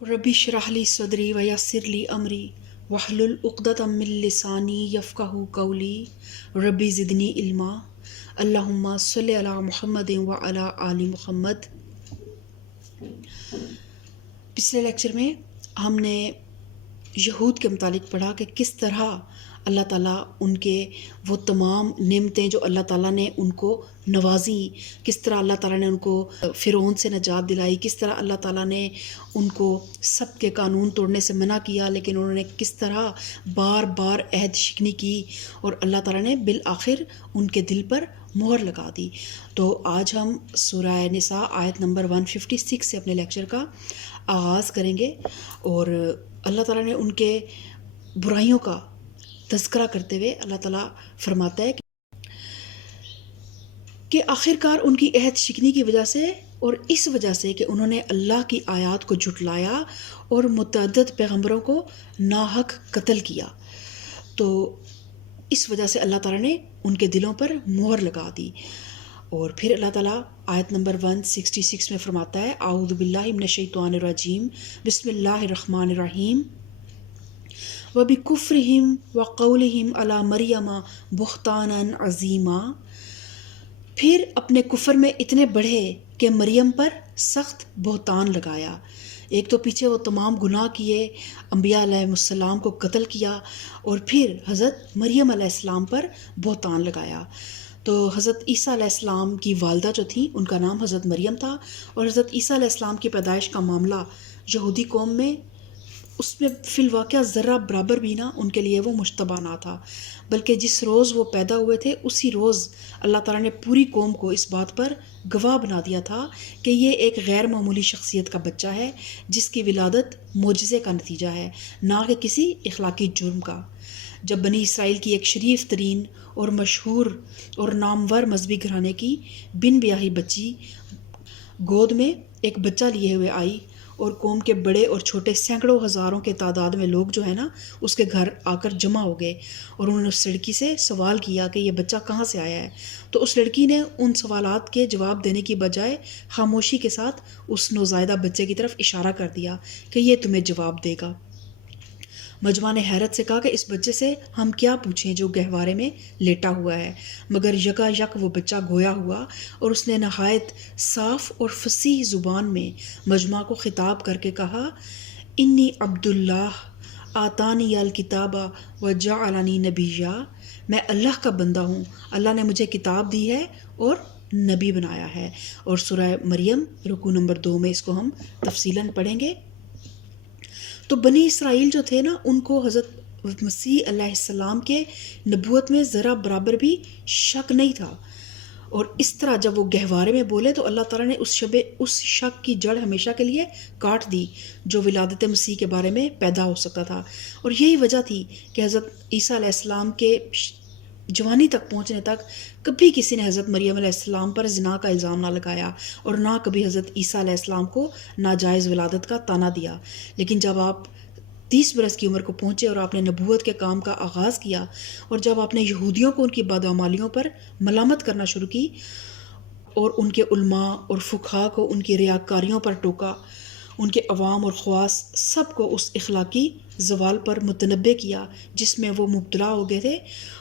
ربی اشرح لی صدری ویسر لی امری واحلل عقدۃ من لسانی یفقہوا قولی ربی زدنی علما اللہم صلی علی محمد وعلی آل محمد۔ پچھلے لیکچر میں ہم نے یہود کے متعلق پڑھا کہ کس طرح اللہ تعالیٰ ان کے وہ تمام نعمتیں جو اللہ تعالیٰ نے ان کو نوازی، کس طرح اللہ تعالیٰ نے ان کو فرعون سے نجات دلائی، کس طرح اللہ تعالیٰ نے ان کو سب کے قانون توڑنے سے منع کیا، لیکن انہوں نے کس طرح بار بار عہد شکنی کی اور اللہ تعالیٰ نے بالآخر ان کے دل پر مہر لگا دی۔ تو آج ہم سورہ نساء آیت نمبر 156 سے اپنے لیکچر کا آغاز کریں گے، اور اللہ تعالیٰ نے ان کے برائیوں کا تذکرہ کرتے ہوئے اللہ تعالیٰ فرماتا ہے کہ آخرکار ان کی عہد شکنی کی وجہ سے اور اس وجہ سے کہ انہوں نے اللہ کی آیات کو جھٹلایا اور متعدد پیغمبروں کو ناحق قتل کیا، تو اس وجہ سے اللہ تعالیٰ نے ان کے دلوں پر مہر لگا دی۔ اور پھر اللہ تعالیٰ آیت نمبر 166 میں فرماتا ہے، اعوذ باللہ من الشیطان الرجیم، بسم اللہ الرحمن الرحیم، وَبِكُفْرِهِمْ وَقَوْلِهِمْ عَلَى مَرْيَمَ بُهْتَانًا عَظِيمًا، پھر اپنے کفر میں اتنے بڑھے کہ مریم پر سخت بہتان لگایا۔ ایک تو پیچھے وہ تمام گناہ کیے، انبیاء علیہ السلام کو قتل کیا، اور پھر حضرت مریم علیہ السلام پر بہتان لگایا۔ تو حضرت عیسیٰ علیہ السلام کی والدہ جو تھیں ان کا نام حضرت مریم تھا، اور حضرت عیسیٰ علیہ السلام کی پیدائش کا معاملہ یہودی قوم میں اس میں فی الواقعہ ذرہ برابر بھی نہ ان کے لیے وہ مشتبہ نہ تھا، بلکہ جس روز وہ پیدا ہوئے تھے اسی روز اللہ تعالیٰ نے پوری قوم کو اس بات پر گواہ بنا دیا تھا کہ یہ ایک غیر معمولی شخصیت کا بچہ ہے جس کی ولادت معجزے کا نتیجہ ہے، نہ کہ کسی اخلاقی جرم کا۔ جب بنی اسرائیل کی ایک شریف ترین اور مشہور اور نامور مذہبی گھرانے کی بن بیاہی بچی گود میں ایک بچہ لیے ہوئے آئی، اور قوم کے بڑے اور چھوٹے سینکڑوں ہزاروں کے تعداد میں لوگ جو ہے نا اس کے گھر آ کر جمع ہو گئے، اور انہوں نے اس لڑکی سے سوال کیا کہ یہ بچہ کہاں سے آیا ہے۔ تو اس لڑکی نے ان سوالات کے جواب دینے کی بجائے خاموشی کے ساتھ اس نوزائیدہ بچے کی طرف اشارہ کر دیا کہ یہ تمہیں جواب دے گا۔ مجمع نے حیرت سے کہا کہ اس بچے سے ہم کیا پوچھیں جو گہوارے میں لیٹا ہوا ہے، مگر یکا یک وہ بچہ گویا ہوا، اور اس نے نہایت صاف اور فصیح زبان میں مجمع کو خطاب کر کے کہا، انی عبداللہ آتانی الکتاب وجعلنی نبیا، میں اللہ کا بندہ ہوں، اللہ نے مجھے کتاب دی ہے اور نبی بنایا ہے۔ اور سورہ مریم رکوع نمبر 2 میں اس کو ہم تفصیلاً پڑھیں گے۔ تو بنی اسرائیل جو تھے نا ان کو حضرت مسیح علیہ السلام کے نبوت میں ذرا برابر بھی شک نہیں تھا، اور اس طرح جب وہ گہوارے میں بولے تو اللہ تعالیٰ نے اس شک کی جڑ ہمیشہ کے لیے کاٹ دی جو ولادت مسیح کے بارے میں پیدا ہو سکتا تھا۔ اور یہی وجہ تھی کہ حضرت عیسیٰ علیہ السلام کے جوانی تک پہنچنے تک کبھی کسی نے حضرت مریم علیہ السلام پر زنا کا الزام نہ لگایا، اور نہ کبھی حضرت عیسیٰ علیہ السلام کو ناجائز ولادت کا طعنہ دیا۔ لیکن جب آپ 30 برس کی عمر کو پہنچے اور آپ نے نبوت کے کام کا آغاز کیا، اور جب آپ نے یہودیوں کو ان کی بدعمالیوں پر ملامت کرنا شروع کی، اور ان کے علماء اور فقہا کو ان کی ریاکاریوں پر ٹوکا، ان کے عوام اور خواص سب کو اس اخلاقی زوال پر متنبع کیا جس میں وہ مبتلا ہو گئے تھے،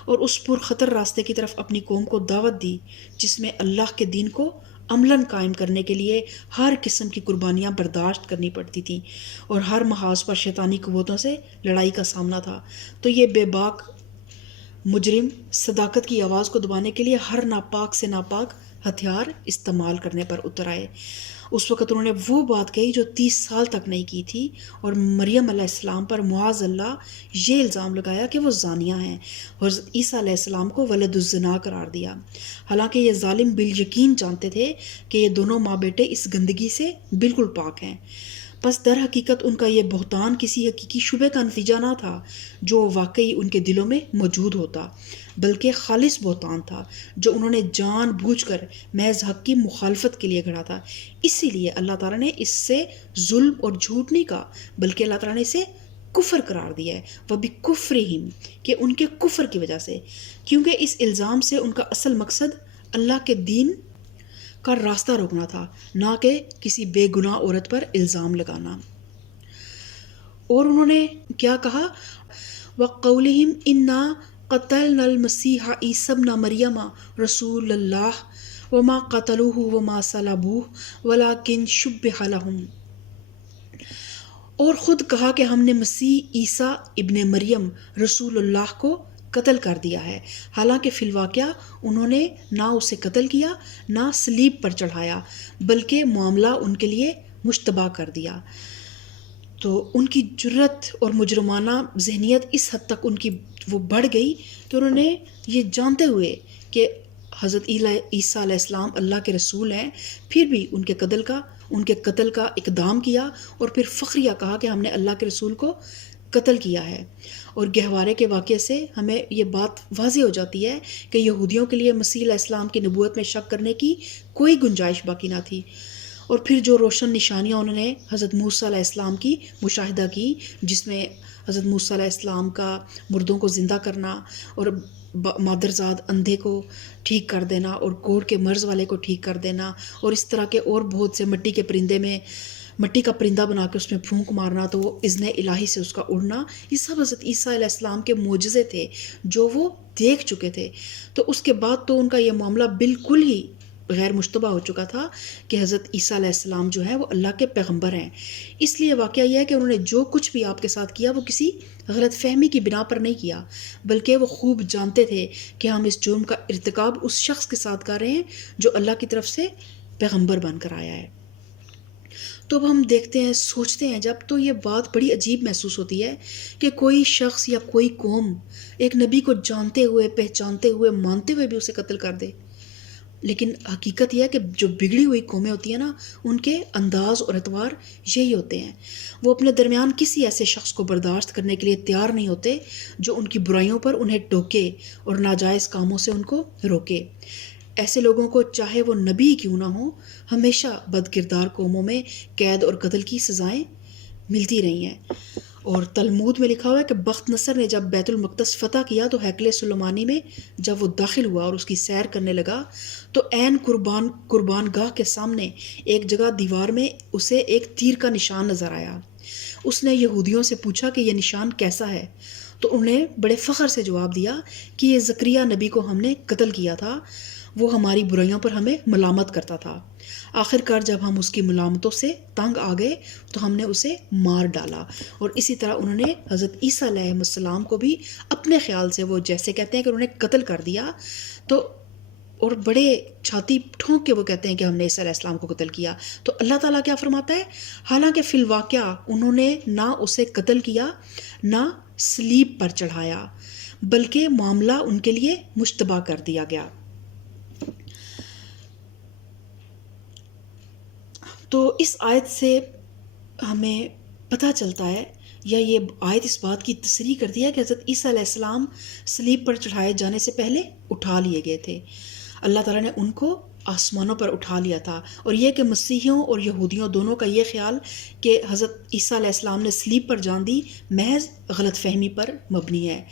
اور اس پرخطر راستے کی طرف اپنی قوم کو دعوت دی جس میں اللہ کے دین کو عملاً قائم کرنے کے لیے ہر قسم کی قربانیاں برداشت کرنی پڑتی تھیں، اور ہر محاذ پر شیطانی قوتوں سے لڑائی کا سامنا تھا۔ تو یہ بے باک مجرم صداقت کی آواز کو دبانے کے لیے ہر ناپاک سے ناپاک ہتھیار استعمال کرنے پر اتر آئے۔ اس وقت انہوں نے وہ بات کہی جو 30 سال تک نہیں کی تھی، اور مریم علیہ السلام پر معاذ اللہ یہ الزام لگایا کہ وہ زانیہ ہیں، اور حضرت عیسیٰ علیہ السلام کو ولد الزنا قرار دیا، حالانکہ یہ ظالم بالیقین جانتے تھے کہ یہ دونوں ماں بیٹے اس گندگی سے بالکل پاک ہیں۔ پس در حقیقت ان کا یہ بہتان کسی حقیقی شبہ کا نتیجہ نہ تھا جو واقعی ان کے دلوں میں موجود ہوتا، بلکہ خالص بہتان تھا جو انہوں نے جان بوجھ کر محض حق کی مخالفت کے لیے گھڑا تھا۔ اسی لیے اللہ تعالیٰ نے اس سے ظلم اور جھوٹ نہیں کہا، بلکہ اللہ تعالیٰ نے اسے کفر قرار دیا ہے، وَبِكُفْرِهِمْ، کہ ان کے کفر کی وجہ سے، کیونکہ اس الزام سے ان کا اصل مقصد اللہ کے دین کا راستہ روکنا تھا، نہ کہ کسی بے گناہ عورت پر الزام لگانا۔ اور انہوں نے کیا کہا، وَقَوْلِهِمْ إِنَّا قَتَلْنَا الْمَسِيحَ عِيسَى ابْنَ مَرْيَمَ رَسُولَ اللَّهِ وَمَا قَتَلُوهُ وَمَا صَلَبُوهُ وَلَكِنْ شُبِّهَ لَهُمْ، اور خود کہا کہ ہم نے مسیح عیسیٰ ابن مریم رسول اللہ کو قتل کر دیا ہے، حالانکہ فی الواقعہ انہوں نے نہ اسے قتل کیا نہ صلیب پر چڑھایا، بلکہ معاملہ ان کے لیے مشتبہ کر دیا۔ تو ان کی جرت اور مجرمانہ ذہنیت اس حد تک ان کی وہ بڑھ گئی کہ انہوں نے یہ جانتے ہوئے کہ حضرت عیسیٰ علیہ السلام اللہ کے رسول ہیں، پھر بھی ان کے قتل کا اقدام کیا، اور پھر فخریہ کہا کہ ہم نے اللہ کے رسول کو قتل کیا ہے۔ اور گہوارے کے واقعے سے ہمیں یہ بات واضح ہو جاتی ہے کہ یہودیوں کے لیے مسیح علیہ السلام کی نبوت میں شک کرنے کی کوئی گنجائش باقی نہ تھی۔ اور پھر جو روشن نشانیاں انہوں نے حضرت موسیٰ علیہ السلام کی مشاہدہ کی، جس میں حضرت موسیٰ علیہ السلام کا مردوں کو زندہ کرنا اور مادرزاد اندھے کو ٹھیک کر دینا اور کوڑ کے مرض والے کو ٹھیک کر دینا، اور اس طرح کے اور بہت سے مٹی کا پرندہ بنا کے اس میں پھونک مارنا تو وہ اذن الہی سے اس کا اڑنا، یہ سب حضرت عیسیٰ علیہ السلام کے معجزے تھے جو وہ دیکھ چکے تھے۔ تو اس کے بعد تو ان کا یہ معاملہ بالکل ہی غیر مشتبہ ہو چکا تھا کہ حضرت عیسیٰ علیہ السلام جو ہے وہ اللہ کے پیغمبر ہیں۔ اس لیے واقعہ یہ ہے کہ انہوں نے جو کچھ بھی آپ کے ساتھ کیا وہ کسی غلط فہمی کی بنا پر نہیں کیا، بلکہ وہ خوب جانتے تھے کہ ہم اس جرم کا ارتکاب اس شخص کے ساتھ کر رہے ہیں جو اللہ کی طرف سے پیغمبر بن کر آیا ہے۔ تو اب ہم دیکھتے ہیں، سوچتے ہیں جب، تو یہ بات بڑی عجیب محسوس ہوتی ہے کہ کوئی شخص یا کوئی قوم ایک نبی کو جانتے ہوئے، پہچانتے ہوئے، مانتے ہوئے بھی اسے قتل کر دے۔ لیکن حقیقت یہ ہے کہ جو بگڑی ہوئی قومیں ہوتی ہیں نا، ان کے انداز اور اطوار یہی ہوتے ہیں، وہ اپنے درمیان کسی ایسے شخص کو برداشت کرنے کے لیے تیار نہیں ہوتے جو ان کی برائیوں پر انہیں ٹوکے اور ناجائز کاموں سے ان کو روکے۔ ایسے لوگوں کو چاہے وہ نبی کیوں نہ ہوں، ہمیشہ بد کردار قوموں میں قید اور قتل کی سزائیں ملتی رہی ہیں۔ اور تلمود میں لکھا ہوا ہے کہ بخت نصر نے جب بیت المقدس فتح کیا تو ہیکل سلیمانی میں جب وہ داخل ہوا اور اس کی سیر کرنے لگا تو عین قربان گاہ کے سامنے ایک جگہ دیوار میں اسے ایک تیر کا نشان نظر آیا۔ اس نے یہودیوں سے پوچھا کہ یہ نشان کیسا ہے، تو انہوں نے بڑے فخر سے جواب دیا کہ یہ زکریا نبی کو ہم نے قتل کیا تھا، وہ ہماری برائیوں پر ہمیں ملامت کرتا تھا، آخر کار جب ہم اس کی ملامتوں سے تنگ آ گئے تو ہم نے اسے مار ڈالا۔ اور اسی طرح انہوں نے حضرت عیسیٰ علیہ السلام کو بھی اپنے خیال سے، وہ جیسے کہتے ہیں کہ انہوں نے قتل کر دیا، تو اور بڑے چھاتی ٹھونک کے وہ کہتے ہیں کہ ہم نے عیسیٰ علیہ السلام کو قتل کیا۔ تو اللہ تعالیٰ کیا فرماتا ہے، حالانکہ فی الواقعہ انہوں نے نہ اسے قتل کیا نہ صلیب پر چڑھایا، بلکہ معاملہ ان کے لیے مشتبہ کر دیا گیا۔ تو اس آیت سے ہمیں پتہ چلتا ہے، یا یہ آیت اس بات کی تصریح کرتی ہے کہ حضرت عیسیٰ علیہ السلام صلیب پر چڑھائے جانے سے پہلے اٹھا لیے گئے تھے۔ اللہ تعالیٰ نے ان کو آسمانوں پر اٹھا لیا تھا، اور یہ کہ مسیحیوں اور یہودیوں دونوں کا یہ خیال کہ حضرت عیسیٰ علیہ السلام نے صلیب پر جان دی محض غلط فہمی پر مبنی ہے۔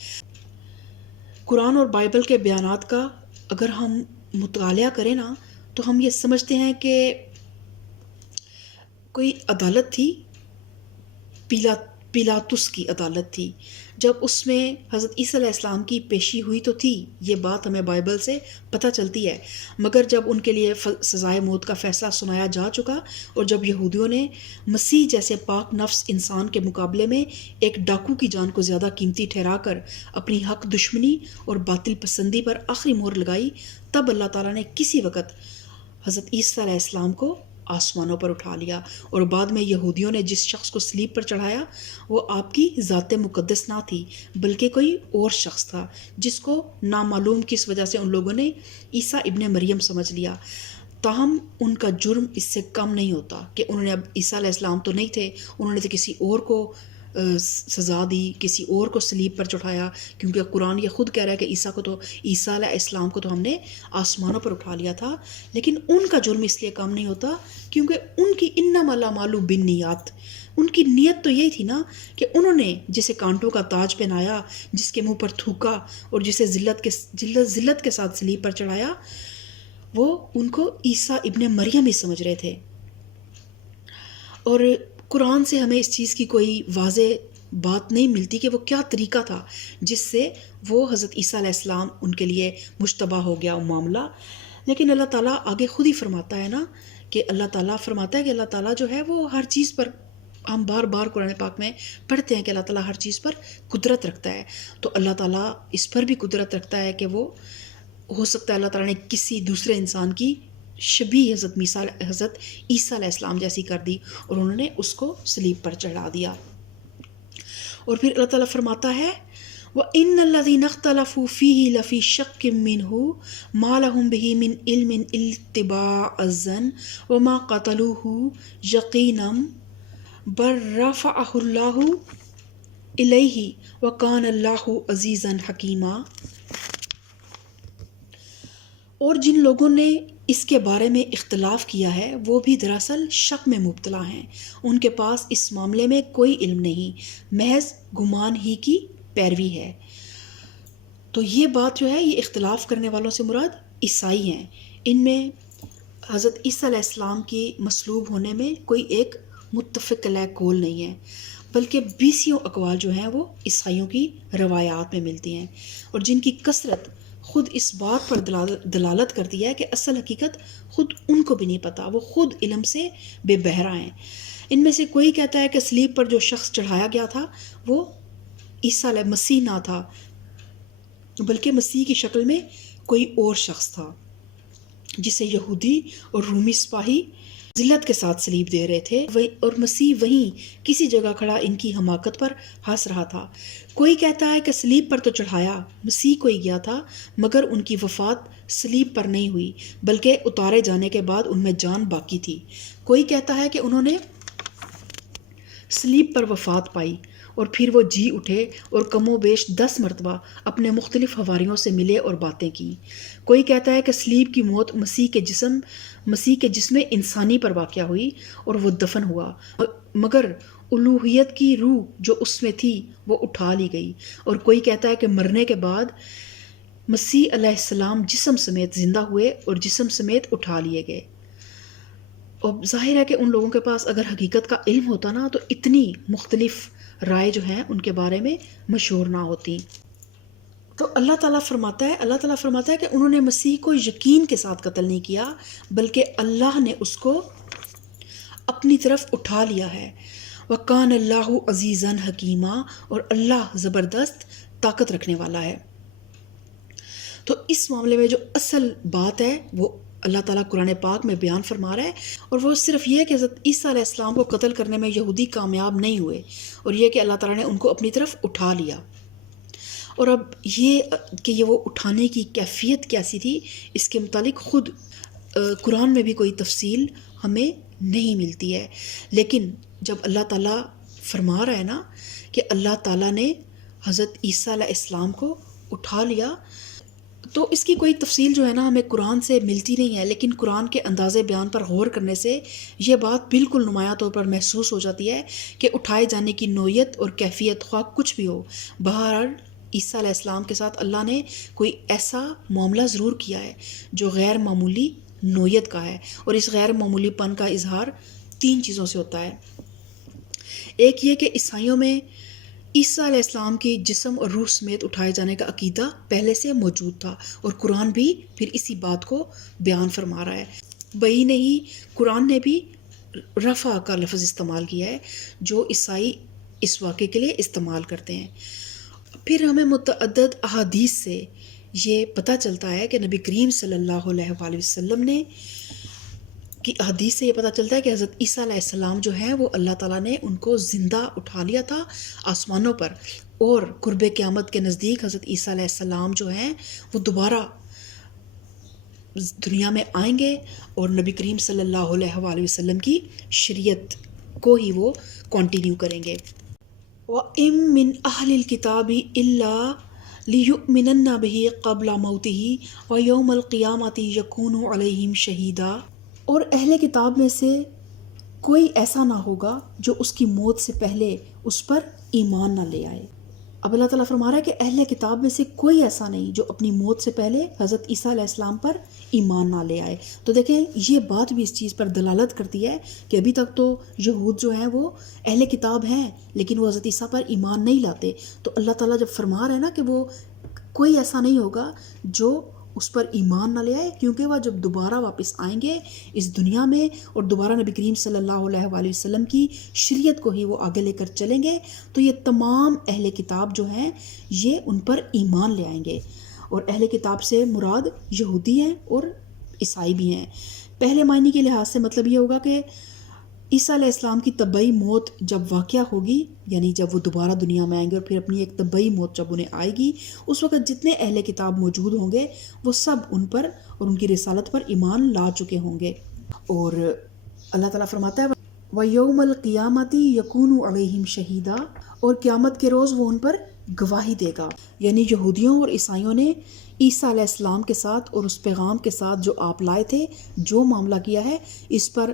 قرآن اور بائبل کے بیانات کا اگر ہم مطالعہ کریں نا تو ہم یہ سمجھتے ہیں کہ کوئی عدالت تھی، پیلاطس کی عدالت تھی، جب اس میں حضرت عیسیٰ علیہ السلام کی پیشی ہوئی تو تھی، یہ بات ہمیں بائبل سے پتہ چلتی ہے، مگر جب ان کے لیے سزائے موت کا فیصلہ سنایا جا چکا اور جب یہودیوں نے مسیح جیسے پاک نفس انسان کے مقابلے میں ایک ڈاکو کی جان کو زیادہ قیمتی ٹھہرا کر اپنی حق دشمنی اور باطل پسندی پر آخری مہر لگائی، تب اللہ تعالیٰ نے کسی وقت حضرت عیسیٰ علیہ السلام کو آسمانوں پر اٹھا لیا، اور بعد میں یہودیوں نے جس شخص کو صلیب پر چڑھایا وہ آپ کی ذات مقدس نہ تھی بلکہ کوئی اور شخص تھا جس کو نامعلوم کس وجہ سے ان لوگوں نے عیسیٰ ابن مریم سمجھ لیا۔ تاہم ان کا جرم اس سے کم نہیں ہوتا کہ انہوں نے اب عیسیٰ علیہ السلام تو نہیں تھے، انہوں نے تو کسی اور کو سزا دی، کسی اور کو صلیب پر چڑھایا، کیونکہ قرآن یہ خود کہہ رہا ہے کہ عیسیٰ علیہ السلام کو تو ہم نے آسمانوں پر اٹھا لیا تھا، لیکن ان کا جرم اس لیے کم نہیں ہوتا کیونکہ ان کی انما الاعمال بالنیات، ان کی نیت تو یہی تھی نا کہ انہوں نے جسے کانٹوں کا تاج پہنایا، جس کے منہ پر تھوکا اور جسے ذلت کے ساتھ صلیب پر چڑھایا، وہ ان کو عیسیٰ ابن مریم ہی سمجھ رہے تھے۔ اور قرآن سے ہمیں اس چیز کی کوئی واضح بات نہیں ملتی کہ وہ کیا طریقہ تھا جس سے وہ حضرت عیسیٰ علیہ السلام ان کے لیے مشتبہ ہو گیا معاملہ. لیکن اللہ تعالیٰ آگے خود ہی فرماتا ہے نا کہ اللہ تعالیٰ فرماتا ہے کہ اللہ تعالیٰ جو ہے وہ ہر چیز پر، ہم بار بار قرآن پاک میں پڑھتے ہیں کہ اللہ تعالیٰ ہر چیز پر قدرت رکھتا ہے. تو اللہ تعالیٰ اس پر بھی قدرت رکھتا ہے کہ وہ ہو سکتا ہے اللہ تعالیٰ نے کسی دوسرے انسان کی شبیہ حضرت عیسیٰ علیہ السلام جیسی کر دی اور انہوں نے اس کو صلیب پر چڑھا دیا. اور پھر اللہ تعالیٰ فرماتا ہے وَإِنَّ الَّذِينَ اخْتَلَفُوا فِيهِ لَفِي شَكٍّ مِّنْهُ مَا لَهُم بِهِ مِنْ عِلْمٍ إِلَّا اتِّبَاعَ الظَّنِّ وَمَا قَتَلُوهُ يَقِينًا بَلْ رَفَعَهُ اللَّهُ إِلَيْهِ وَكَانَ اللَّهُ عَزِيزًا حَكِيمًا. اور جن لوگوں نے اس کے بارے میں اختلاف کیا ہے وہ بھی دراصل شک میں مبتلا ہیں. ان کے پاس اس معاملے میں کوئی علم نہیں، محض گمان ہی کی پیروی ہے. تو یہ بات جو ہے یہ اختلاف کرنے والوں سے مراد عیسائی ہیں. ان میں حضرت عیسیٰ علیہ السلام کی مصلوب ہونے میں کوئی ایک متفق علیہ قول نہیں ہے، بلکہ 20 اقوال جو ہیں وہ عیسائیوں کی روایات میں ملتی ہیں، اور جن کی کثرت خود اس بات پر دلالت کرتی ہے کہ اصل حقیقت خود ان کو بھی نہیں پتہ، وہ خود علم سے بے بہرا ہیں. ان میں سے کوئی کہتا ہے کہ صلیب پر جو شخص چڑھایا گیا تھا وہ عیسیٰ علیہ مسیح نہ تھا، بلکہ مسیح کی شکل میں کوئی اور شخص تھا جسے یہودی اور رومی سپاہی ذلت کے ساتھ صلیب دے رہے تھے، اور مسیح وہیں کسی جگہ کھڑا ان کی حماقت پر ہنس رہا تھا. کوئی کہتا ہے کہ صلیب پر تو چڑھایا مسیح کو ہی گیا تھا، مگر ان کی وفات صلیب پر نہیں ہوئی بلکہ اتارے جانے کے بعد ان میں جان باقی تھی. کوئی کہتا ہے کہ انہوں نے صلیب پر وفات پائی اور پھر وہ جی اٹھے اور کم و بیش 10 مرتبہ اپنے مختلف حواریوں سے ملے اور باتیں کی. کوئی کہتا ہے کہ صلیب کی موت مسیح کے جسم انسانی پر واقع ہوئی اور وہ دفن ہوا، مگر الوہیت کی روح جو اس میں تھی وہ اٹھا لی گئی. اور کوئی کہتا ہے کہ مرنے کے بعد مسیح علیہ السلام جسم سمیت زندہ ہوئے اور جسم سمیت اٹھا لیے گئے. اور ظاہر ہے کہ ان لوگوں کے پاس اگر حقیقت کا علم ہوتا نا تو اتنی مختلف رائے جو ہیں ان کے بارے میں مشہور نہ ہوتی. تو اللہ تعالیٰ فرماتا ہے کہ انہوں نے مسیح کو یقین کے ساتھ قتل نہیں کیا بلکہ اللہ نے اس کو اپنی طرف اٹھا لیا ہے. وَكَانَ اللَّهُ عَزِيزًا حَكِيمًا، اور اللہ زبردست طاقت رکھنے والا ہے. تو اس معاملے میں جو اصل بات ہے وہ اللہ تعالیٰ قرآن پاک میں بیان فرما رہا ہے، اور وہ صرف یہ ہے کہ حضرت عیسیٰ علیہ السلام کو قتل کرنے میں یہودی کامیاب نہیں ہوئے، اور یہ کہ اللہ تعالیٰ نے ان کو اپنی طرف اٹھا لیا. اور اب یہ وہ اٹھانے کی کیفیت کیسی تھی اس کے متعلق خود قرآن میں بھی کوئی تفصیل ہمیں نہیں ملتی ہے. لیکن جب اللہ تعالیٰ فرما رہا ہے نا کہ اللہ تعالیٰ نے حضرت عیسیٰ علیہ السلام کو اٹھا لیا، تو اس کی کوئی تفصیل جو ہے نا ہمیں قرآن سے ملتی نہیں ہے. لیکن قرآن کے انداز بیان پر غور کرنے سے یہ بات بالکل نمایاں طور پر محسوس ہو جاتی ہے کہ اٹھائے جانے کی نوعیت اور کیفیت خواہ کچھ بھی ہو، بہرحال عیسیٰ علیہ السلام کے ساتھ اللہ نے کوئی ایسا معاملہ ضرور کیا ہے جو غیر معمولی نوعیت کا ہے. اور اس غیر معمولی پن کا اظہار 3 چیزوں سے ہوتا ہے. ایک یہ کہ عیسائیوں میں عیسیٰ علیہ السلام کی جسم اور روح سمیت اٹھائے جانے کا عقیدہ پہلے سے موجود تھا، اور قرآن بھی پھر اسی بات کو بیان فرما رہا ہے. بئی نہیں، قرآن نے بھی رفع کا لفظ استعمال کیا ہے جو عیسائی اس واقعے کے لیے استعمال کرتے ہیں. پھر ہمیں متعدد احادیث سے یہ پتہ چلتا ہے کہ نبی کریم صلی اللہ علیہ وآلہ وسلم نے کی احادیث سے یہ پتہ چلتا ہے کہ حضرت عیسیٰ علیہ السلام جو ہیں وہ اللہ تعالیٰ نے ان کو زندہ اٹھا لیا تھا آسمانوں پر، اور قرب قیامت کے نزدیک حضرت عیسیٰ علیہ السلام جو ہیں وہ دوبارہ دنیا میں آئیں گے اور نبی کریم صلی اللہ علیہ وآلہ وسلم کی شریعت کو ہی وہ کنٹینیو کریں گے. وَإِن مِّنْ أَهْلِ الْكِتَابِ إِلَّا لِيُؤْمِنَنَّ بِهِ قَبْلَ مَوْتِهِ وَيَوْمَ الْقِيَامَةِ يَكُونُ عَلَيْهِمْ شَهِيدًا. اور اہل کتاب میں سے کوئی ایسا نہ ہوگا جو اس کی موت سے پہلے اس پر ایمان نہ لے آئے. اب اللہ تعالیٰ فرما رہا ہے کہ اہل کتاب میں سے کوئی ایسا نہیں جو اپنی موت سے پہلے حضرت عیسیٰ علیہ السلام پر ایمان نہ لے آئے۔ تو دیکھیں یہ بات بھی اس چیز پر دلالت کرتی ہے کہ ابھی تک تو یہود جو ہیں وہ اہل کتاب ہیں لیکن وہ حضرت عیسیٰ پر ایمان نہیں لاتے۔ تو اللہ تعالیٰ جب فرما رہے ہیں نا کہ وہ کوئی ایسا نہیں ہوگا جو اس پر ایمان نہ لے آئے، کیونکہ وہ جب دوبارہ واپس آئیں گے اس دنیا میں اور دوبارہ نبی کریم صلی اللہ علیہ وآلہ وسلم کی شریعت کو ہی وہ آگے لے کر چلیں گے، تو یہ تمام اہل کتاب جو ہیں یہ ان پر ایمان لے آئیں گے۔ اور اہل کتاب سے مراد یہودی ہیں اور عیسائی بھی ہیں۔ پہلے معنی کے لحاظ سے مطلب یہ ہوگا کہ عیسیٰ علیہ السلام کی طبعی موت جب واقعہ ہوگی، یعنی جب وہ دوبارہ دنیا میں آئیں گے اور پھر اپنی ایک طبعی موت جب انہیں آئے گی، اس وقت جتنے اہل کتاب موجود ہوں گے وہ سب ان پر اور ان کی رسالت پر ایمان لا چکے ہوں گے۔ اور اللہ تعالیٰ فرماتا ہے وَيَوْمَ الْقِيَامَةِ يَكُونُ عَلَيْهِمْ شَهِيدًا، اور قیامت کے روز وہ ان پر گواہی دے گا۔ یعنی یہودیوں اور عیسائیوں نے عیسیٰ علیہ السلام کے ساتھ اور اس پیغام کے ساتھ جو آپ لائے تھے، جو معاملہ کیا ہے، اس پر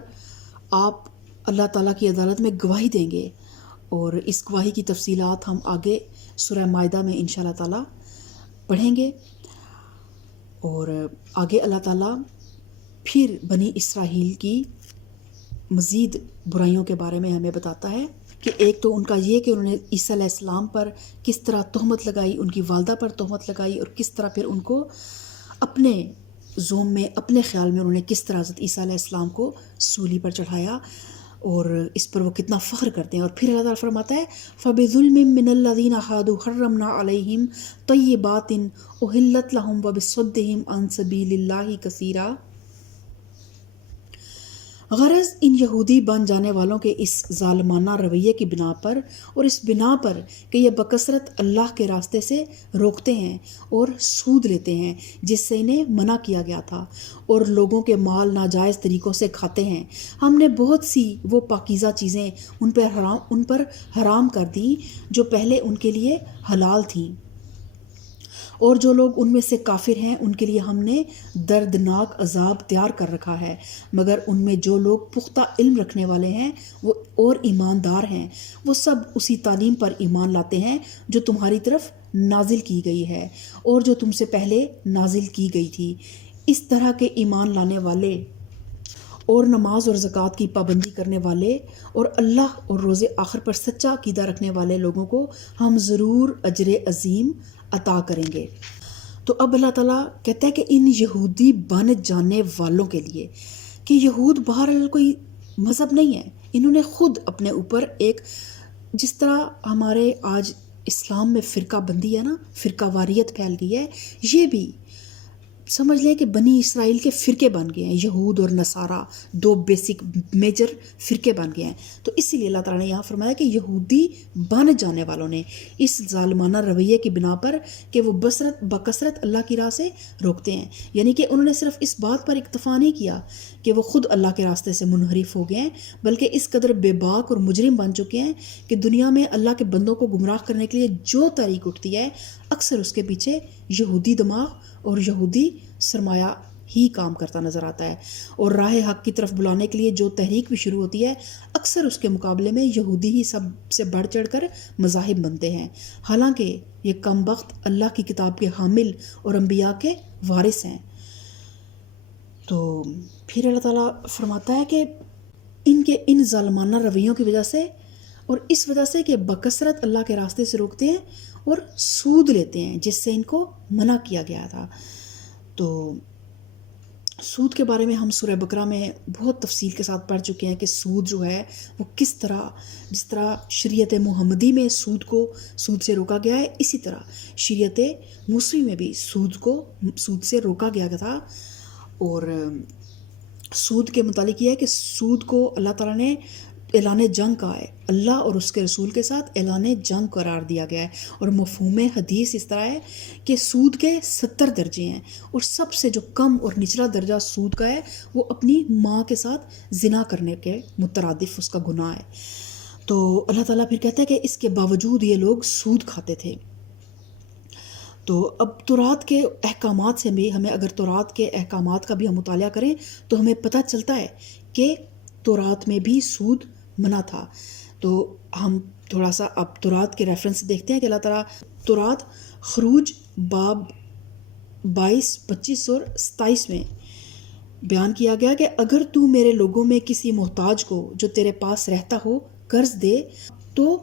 آپ اللہ تعالیٰ کی عدالت میں گواہی دیں گے۔ اور اس گواہی کی تفصیلات ہم آگے سورہ مائدہ میں انشاءاللہ تعالیٰ پڑھیں گے۔ اور آگے اللہ تعالیٰ پھر بنی اسرائیل کی مزید برائیوں کے بارے میں ہمیں بتاتا ہے کہ ایک تو ان کا یہ کہ انہوں نے عیسیٰ علیہ السلام پر کس طرح تہمت لگائی، ان کی والدہ پر تہمت لگائی، اور کس طرح پھر ان کو اپنے زوم میں اپنے خیال میں انہوں نے کس طرح حضرت عیسیٰ علیہ السلام کو سولی پر چڑھایا اور اس پر وہ کتنا فخر کرتے ہیں۔ اور پھر اللہ تعالیٰ فرماتا ہے فَبِظُلْمٍ مِّنَ الَّذِينَ هَادُوا حَرَّمْنَا عَلَيْهِمْ طَيِّبَاتٍ أُحِلَّتْ لَهُمْ وَبِصَدِّهِمْ عَن سَبِيلِ اللَّهِ كَثِيرًا۔ غرض ان یہودی بن جانے والوں کے اس ظالمانہ رویے کی بنا پر اور اس بنا پر کہ یہ بکثرت اللہ کے راستے سے روکتے ہیں اور سود لیتے ہیں جس سے انہیں منع کیا گیا تھا، اور لوگوں کے مال ناجائز طریقوں سے کھاتے ہیں، ہم نے بہت سی وہ پاکیزہ چیزیں ان پر حرام کر دیں جو پہلے ان کے لیے حلال تھیں، اور جو لوگ ان میں سے کافر ہیں ان کے لیے ہم نے دردناک عذاب تیار کر رکھا ہے، مگر ان میں جو لوگ پختہ علم رکھنے والے ہیں وہ اور ایماندار ہیں، وہ سب اسی تعلیم پر ایمان لاتے ہیں جو تمہاری طرف نازل کی گئی ہے اور جو تم سے پہلے نازل کی گئی تھی۔ اس طرح کے ایمان لانے والے اور نماز اور زکوٰۃ کی پابندی کرنے والے اور اللہ اور روز آخر پر سچا عقیدہ رکھنے والے لوگوں کو ہم ضرور اجر عظیم عطا کریں گے۔ تو اب اللہ تعالیٰ کہتا ہے کہ ان یہودی بن جانے والوں کے لیے، کہ یہود بہرحال کوئی مذہب نہیں ہے، انہوں نے خود اپنے اوپر ایک، جس طرح ہمارے آج اسلام میں فرقہ بندی ہے نا، فرقہ واریت پھیل گئی ہے، یہ بھی سمجھ لیں کہ بنی اسرائیل کے فرقے بن گئے ہیں، یہود اور نصارہ دو بیسک میجر فرقے بن گئے ہیں۔ تو اسی لیے اللہ تعالیٰ نے یہاں فرمایا کہ یہودی بن جانے والوں نے اس ظالمانہ رویے کی بنا پر کہ وہ بکثرت اللہ کی راہ سے روکتے ہیں، یعنی کہ انہوں نے صرف اس بات پر اکتفا نہیں کیا کہ وہ خود اللہ کے راستے سے منحرف ہو گئے ہیں، بلکہ اس قدر بے باک اور مجرم بن چکے ہیں کہ دنیا میں اللہ کے بندوں کو گمراہ کرنے کے لیے جو تحریک اٹھتی ہے اکثر اس کے پیچھے یہودی دماغ اور یہودی سرمایہ ہی کام کرتا نظر آتا ہے، اور راہ حق کی طرف بلانے کے لیے جو تحریک بھی شروع ہوتی ہے اکثر اس کے مقابلے میں یہودی ہی سب سے بڑھ چڑھ کر مذاہب بنتے ہیں، حالانکہ یہ کم بخت اللہ کی کتاب کے حامل اور انبیاء کے وارث ہیں۔ تو پھر اللہ تعالیٰ فرماتا ہے کہ ان ظالمانہ رویوں کی وجہ سے اور اس وجہ سے کہ بکثرت اللہ کے راستے سے روکتے ہیں اور سود لیتے ہیں جس سے ان کو منع کیا گیا تھا۔ تو سود کے بارے میں ہم سورہ بقرہ میں بہت تفصیل کے ساتھ پڑھ چکے ہیں کہ سود جو ہے وہ کس طرح، جس طرح شریعت محمدی میں سود سے روکا گیا ہے، اسی طرح شریعت موسوی میں بھی سود سے روکا گیا تھا۔ اور سود کے متعلق یہ ہے کہ سود کو اللہ تعالیٰ نے اعلان جنگ کہا ہے، اللہ اور اس کے رسول کے ساتھ اعلان جنگ قرار دیا گیا ہے، اور مفہوم حدیث اس طرح ہے کہ سود کے 70 درجے ہیں، اور سب سے جو کم اور نچلا درجہ سود کا ہے وہ اپنی ماں کے ساتھ زنا کرنے کے مترادف اس کا گناہ ہے۔ تو اللہ تعالیٰ پھر کہتا ہے کہ اس کے باوجود یہ لوگ سود کھاتے تھے۔ تو اب تورات کے احکامات سے بھی ہمیں، اگر تورات کے احکامات کا بھی ہم مطالعہ کریں تو ہمیں پتہ چلتا ہے کہ تورات میں بھی سود منع تھا۔ تو ہم تھوڑا سا اب تورات کے ریفرنس سے دیکھتے ہیں کہ اللہ تعالیٰ تورات خروج باب 22, 25 اور 27 میں بیان کیا گیا کہ اگر تو میرے لوگوں میں کسی محتاج کو جو تیرے پاس رہتا ہو قرض دے تو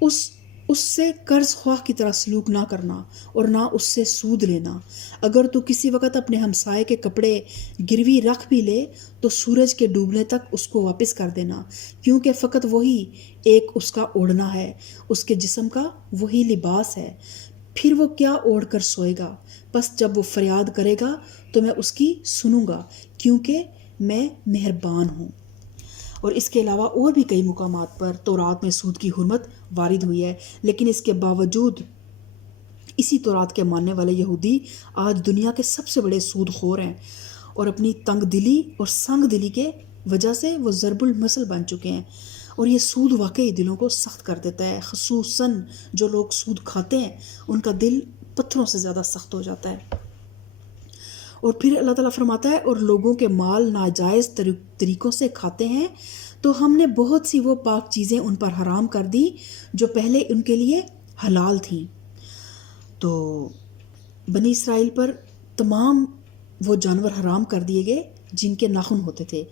اس سے قرض خواہ کی طرح سلوک نہ کرنا اور نہ اس سے سود لینا. اگر تو کسی وقت اپنے ہمسائے کے کپڑے گروی رکھ بھی لے تو سورج کے ڈوبنے تک اس کو واپس کر دینا، کیونکہ فقط وہی ایک اس کا اوڑھنا ہے، اس کے جسم کا وہی لباس ہے. پھر وہ کیا اوڑھ کر سوئے گا؟ بس جب وہ فریاد کرے گا تو میں اس کی سنوں گا، کیونکہ میں مہربان ہوں. اور اس کے علاوہ اور بھی کئی مقامات پر تورات میں سود کی حرمت وارد ہوئی ہے، لیکن اس کے باوجود اسی تورات کے ماننے والے یہودی آج دنیا کے سب سے بڑے سود خور ہیں، اور اپنی تنگ دلی اور سنگ دلی کے وجہ سے وہ ضرب المثل بن چکے ہیں. اور یہ سود واقعی دلوں کو سخت کر دیتا ہے، خصوصاً جو لوگ سود کھاتے ہیں ان کا دل پتھروں سے زیادہ سخت ہو جاتا ہے. اور پھر اللہ تعالیٰ فرماتا ہے اور لوگوں کے مال ناجائز طریقوں سے کھاتے ہیں تو ہم نے بہت سی وہ پاک چیزیں ان پر حرام کر دی جو پہلے ان کے لیے حلال تھیں. تو بنی اسرائیل پر تمام وہ جانور حرام کر دیے گئے جن کے ناخن ہوتے تھے،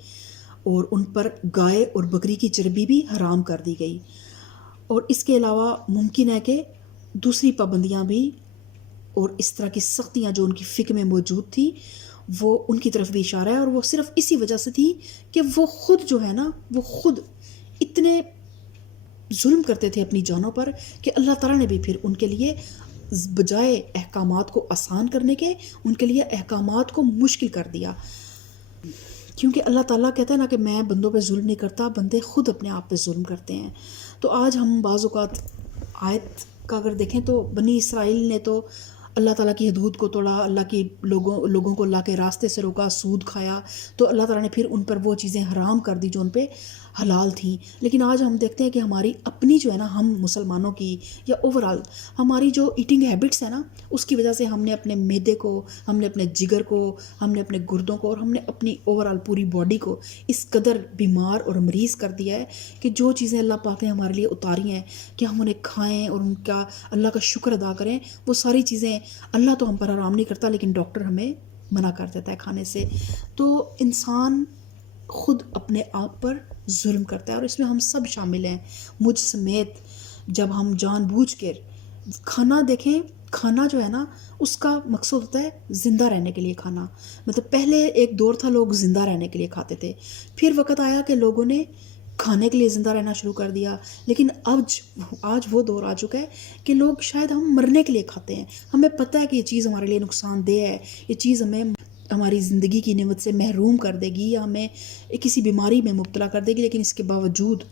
اور ان پر گائے اور بکری کی چربی بھی حرام کر دی گئی. اور اس کے علاوہ ممکن ہے کہ دوسری پابندیاں بھی اور اس طرح کی سختیاں جو ان کی فکر میں موجود تھی وہ ان کی طرف بھی اشارہ ہے، اور وہ صرف اسی وجہ سے تھی کہ وہ خود جو ہے نا وہ خود اتنے ظلم کرتے تھے اپنی جانوں پر کہ اللہ تعالیٰ نے بھی پھر ان کے لیے بجائے احکامات کو آسان کرنے کے ان کے لیے احکامات کو مشکل کر دیا. کیونکہ اللہ تعالیٰ کہتا ہے نا کہ میں بندوں پہ ظلم نہیں کرتا، بندے خود اپنے آپ پہ ظلم کرتے ہیں. تو آج ہم بعض اوقات آیت کا اگر دیکھیں تو بنی اسرائیل نے تو اللہ تعالیٰ کی حدود کو توڑا، اللہ کی لوگوں کو اللہ کے راستے سے روکا، سود کھایا، تو اللہ تعالیٰ نے پھر ان پر وہ چیزیں حرام کر دی جو ان پہ حلال تھیں. لیکن آج ہم دیکھتے ہیں کہ ہماری اپنی جو ہے نا ہم مسلمانوں کی یا اوورال ہماری جو ایٹنگ ہیبٹس ہیں نا اس کی وجہ سے ہم نے اپنے معدے کو، ہم نے اپنے جگر کو، ہم نے اپنے گردوں کو اور ہم نے اپنی اوورال پوری باڈی کو اس قدر بیمار اور مریض کر دیا ہے کہ جو چیزیں اللہ پاک نے ہمارے لیے اتاری ہیں کہ ہم انہیں کھائیں اور ان کا اللہ کا شکر ادا کریں، وہ ساری چیزیں اللہ تو ہم پر حرام نہیں کرتا لیکن ڈاکٹر ہمیں منع کر دیتا ہے کھانے سے. تو انسان خود اپنے آپ پر ظلم کرتا ہے، اور اس میں ہم سب شامل ہیں، مجھ سمیت. جب ہم جان بوجھ کر کھانا دیکھیں، کھانا جو ہے نا اس کا مقصد ہوتا ہے زندہ رہنے کے لیے کھانا. مطلب پہلے ایک دور تھا لوگ زندہ رہنے کے لیے کھاتے تھے، پھر وقت آیا کہ لوگوں نے کھانے کے لیے زندہ رہنا شروع کر دیا. لیکن آج وہ دور آ چکا ہے کہ لوگ شاید ہم مرنے کے لیے کھاتے ہیں. ہمیں پتہ ہے کہ یہ چیز ہمارے لیے نقصان دہ ہے، یہ چیز ہمیں ہماری زندگی کی نعمت سے محروم کر دے گی یا ہمیں کسی بیماری میں مبتلا کر دے گی، لیکن اس کے باوجود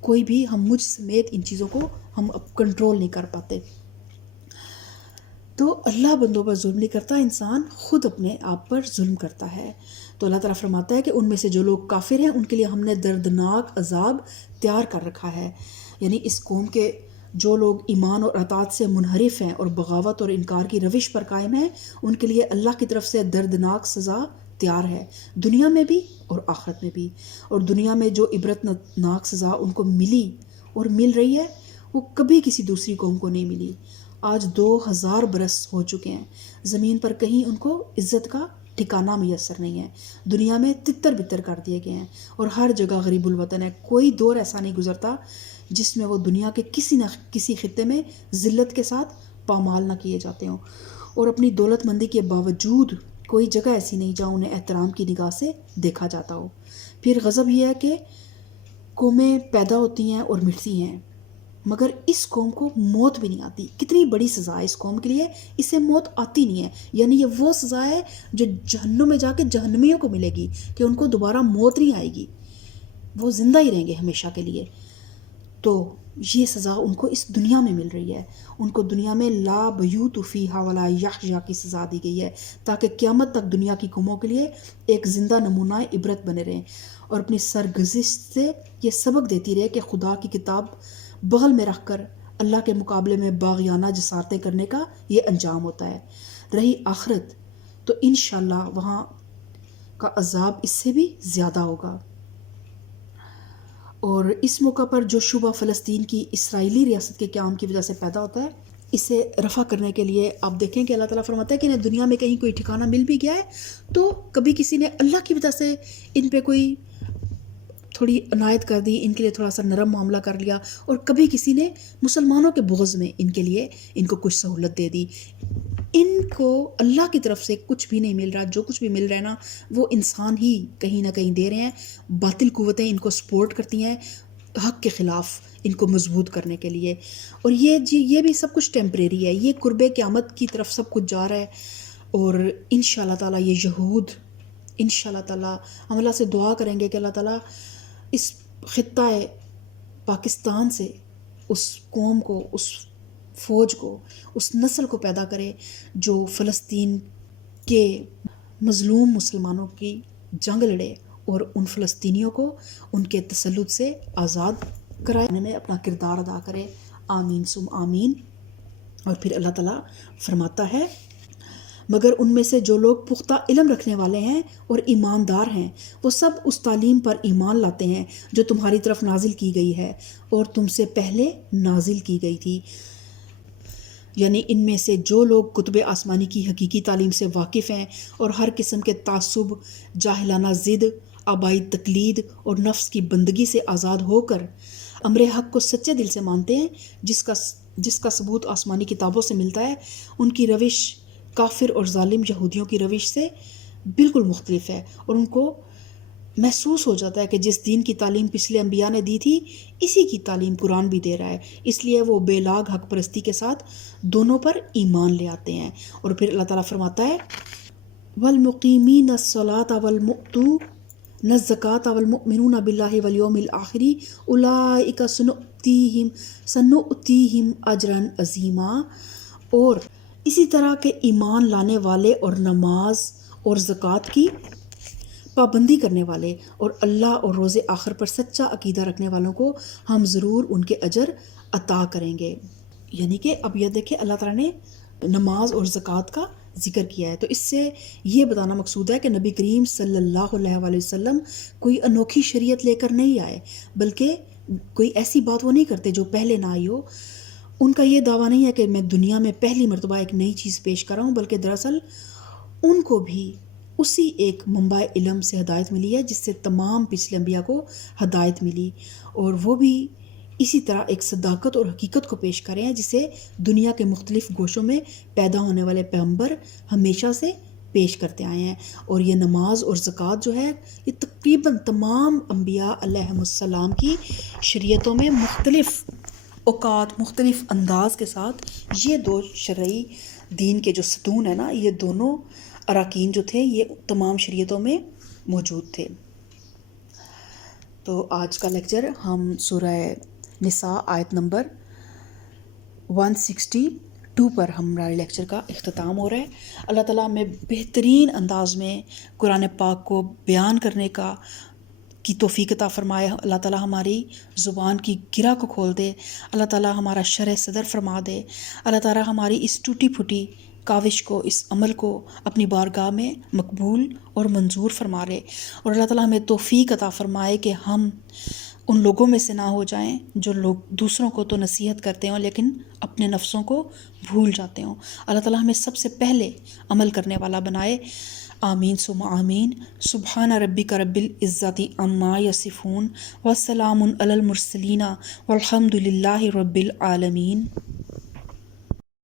کوئی بھی ہم مجھ سمیت ان چیزوں کو ہم کنٹرول نہیں کر پاتے. تو اللہ بندوں پر ظلم نہیں کرتا، انسان خود اپنے آپ پر ظلم کرتا ہے. تو اللہ تعالیٰ فرماتا ہے کہ ان میں سے جو لوگ کافر ہیں ان کے لیے ہم نے دردناک عذاب تیار کر رکھا ہے. یعنی اس قوم کے جو لوگ ایمان اور اطاعت سے منحرف ہیں اور بغاوت اور انکار کی روش پر قائم ہیں ان کے لیے اللہ کی طرف سے دردناک سزا تیار ہے، دنیا میں بھی اور آخرت میں بھی. اور دنیا میں جو عبرت ناک سزا ان کو ملی اور مل رہی ہے وہ کبھی کسی دوسری قوم کو نہیں ملی. آج 2000 برس ہو چکے ہیں، زمین پر کہیں ان کو عزت کا ٹھکانہ میسر نہیں ہے. دنیا میں تتر بتر کر دیے گئے ہیں اور ہر جگہ غریب الوطن ہے. کوئی دور ایسا نہیں گزرتا جس میں وہ دنیا کے کسی نہ کسی خطے میں ذلت کے ساتھ پامال نہ کیے جاتے ہوں، اور اپنی دولت مندی کے باوجود کوئی جگہ ایسی نہیں جہاں انہیں احترام کی نگاہ سے دیکھا جاتا ہو. پھر غضب یہ ہے کہ قومیں پیدا ہوتی ہیں اور مٹتی ہیں مگر اس قوم کو موت بھی نہیں آتی. کتنی بڑی سزا ہے اس قوم کے لیے، اسے موت آتی نہیں ہے. یعنی یہ وہ سزا ہے جو جہنم میں جا کے جہنمیوں کو ملے گی کہ ان کو دوبارہ موت نہیں آئے گی، وہ زندہ ہی رہیں گے ہمیشہ کے لیے. تو یہ سزا ان کو اس دنیا میں مل رہی ہے. ان کو دنیا میں لا بیوت فیہا ولا یحیا کی سزا دی گئی ہے تاکہ قیامت تک دنیا کی قوموں کے لیے ایک زندہ نمونہ عبرت بنے رہیں اور اپنی سرگزشت سے یہ سبق دیتی رہے کہ خدا کی کتاب بغل میں رکھ کر اللہ کے مقابلے میں باغیانہ جسارتیں کرنے کا یہ انجام ہوتا ہے. رہی آخرت تو انشاءاللہ وہاں کا عذاب اس سے بھی زیادہ ہوگا. اور اس موقع پر جو شبہ فلسطین کی اسرائیلی ریاست کے قیام کی وجہ سے پیدا ہوتا ہے، اسے رفع کرنے کے لیے آپ دیکھیں کہ اللہ تعالیٰ فرماتا ہے کہ انہیں دنیا میں کہیں کوئی ٹھکانہ مل بھی گیا ہے تو کبھی کسی نے اللہ کی وجہ سے ان پہ کوئی تھوڑی عنایت کر دی، ان کے لیے تھوڑا سا نرم معاملہ کر لیا، اور کبھی کسی نے مسلمانوں کے بغض میں ان کے لیے ان کو کچھ سہولت دے دی۔ ان کو اللہ کی طرف سے کچھ بھی نہیں مل رہا، جو کچھ بھی مل رہا ہے نا وہ انسان ہی کہیں نہ کہیں دے رہے ہیں، باطل قوتیں ان کو سپورٹ کرتی ہیں حق کے خلاف ان کو مضبوط کرنے کے لیے، اور یہ بھی سب کچھ ٹیمپریری ہے، یہ قرب قیامت کی طرف سب کچھ جا رہا ہے، اور انشاءاللہ تعالیٰ یہ یہود انشاءاللہ تعالیٰ ہم اللہ سے دعا کریں گے کہ اللہ تعالیٰ اس خطہ پاکستان سے اس قوم کو، اس فوج کو، اس نسل کو پیدا کرے جو فلسطین کے مظلوم مسلمانوں کی جنگ لڑے اور ان فلسطینیوں کو ان کے تسلط سے آزاد کرائے میں اپنا کردار ادا کرے۔ آمین سم آمین۔ اور پھر اللہ تعالیٰ فرماتا ہے مگر ان میں سے جو لوگ پختہ علم رکھنے والے ہیں اور ایماندار ہیں وہ سب اس تعلیم پر ایمان لاتے ہیں جو تمہاری طرف نازل کی گئی ہے اور تم سے پہلے نازل کی گئی تھی، یعنی ان میں سے جو لوگ کتب آسمانی کی حقیقی تعلیم سے واقف ہیں اور ہر قسم کے تعصب، جاہلانہ ضد، آبائی تقلید اور نفس کی بندگی سے آزاد ہو کر امر حق کو سچے دل سے مانتے ہیں، جس کا ثبوت آسمانی کتابوں سے ملتا ہے، ان کی روش کافر اور ظالم یہودیوں کی روش سے بالکل مختلف ہے، اور ان کو محسوس ہو جاتا ہے کہ جس دین کی تعلیم پچھلے انبیاء نے دی تھی اسی کی تعلیم قرآن بھی دے رہا ہے، اس لیے وہ بے لاگ حق پرستی کے ساتھ دونوں پر ایمان لے آتے ہیں۔ اور پھر اللہ تعالیٰ فرماتا ہے وَالْمُقِيمِينَ الصَّلَاةَ وَالْمُؤْتُونَ الزَّكَاةَ وَالْمُؤْمِنُونَ بِاللَّهِ وَالْيَوْمِ الْآخِرِ أُولَٰئِكَ سَنُؤْتِيهِمْ أَجْرًا عَظِيمًا، اور اسی طرح کے ایمان لانے والے اور نماز اور زکوٰۃ کی پابندی کرنے والے اور اللہ اور روز آخر پر سچا عقیدہ رکھنے والوں کو ہم ضرور ان کے اجر عطا کریں گے۔ یعنی کہ اب یہ دیکھیں اللہ تعالیٰ نے نماز اور زکوٰۃ کا ذکر کیا ہے، تو اس سے یہ بتانا مقصود ہے کہ نبی کریم صلی اللہ علیہ وآلہ وسلم کوئی انوکھی شریعت لے کر نہیں آئے، بلکہ کوئی ایسی بات وہ نہیں کرتے جو پہلے نہ آئی ہو۔ ان کا یہ دعویٰ نہیں ہے کہ میں دنیا میں پہلی مرتبہ ایک نئی چیز پیش کر رہا ہوں، بلکہ دراصل ان کو بھی اسی ایک منبع علم سے ہدایت ملی ہے جس سے تمام پچھلے انبیاء کو ہدایت ملی، اور وہ بھی اسی طرح ایک صداقت اور حقیقت کو پیش کرے ہیں جسے دنیا کے مختلف گوشوں میں پیدا ہونے والے پیغمبر ہمیشہ سے پیش کرتے آئے ہیں۔ اور یہ نماز اور زکوٰۃ جو ہے یہ تقریباً تمام انبیاء علیہم السلام کی شریعتوں میں مختلف اوقات، مختلف انداز کے ساتھ یہ دو شرعی دین کے جو ستون ہیں نا، یہ دونوں اراکین جو تھے یہ تمام شریعتوں میں موجود تھے۔ تو آج کا لیکچر ہم سورہ نساء آیت نمبر 162 پر ہمارے لیکچر کا اختتام ہو رہا ہے۔ اللہ تعالیٰ ہمیں بہترین انداز میں قرآن پاک کو بیان کرنے کی توفیق عطا فرمائے۔ اللہ تعالیٰ ہماری زبان کی گرہ کو کھول دے، اللہ تعالیٰ ہمارا شرح صدر فرما دے، اللہ تعالیٰ ہماری اس ٹوٹی پھوٹی کاوش کو، اس عمل کو اپنی بارگاہ میں مقبول اور منظور فرما لے، اور اللہ تعالیٰ ہمیں توفیق عطا فرمائے کہ ہم ان لوگوں میں سے نہ ہو جائیں جو لوگ دوسروں کو تو نصیحت کرتے ہوں لیکن اپنے نفسوں کو بھول جاتے ہوں۔ اللہ تعالیٰ ہمیں سب سے پہلے عمل کرنے والا بنائے۔ آمین ثم آمین۔ سبحان ربک رب العزت عما یصفون وسلام علی المرسلین والحمد للہ رب العالمین۔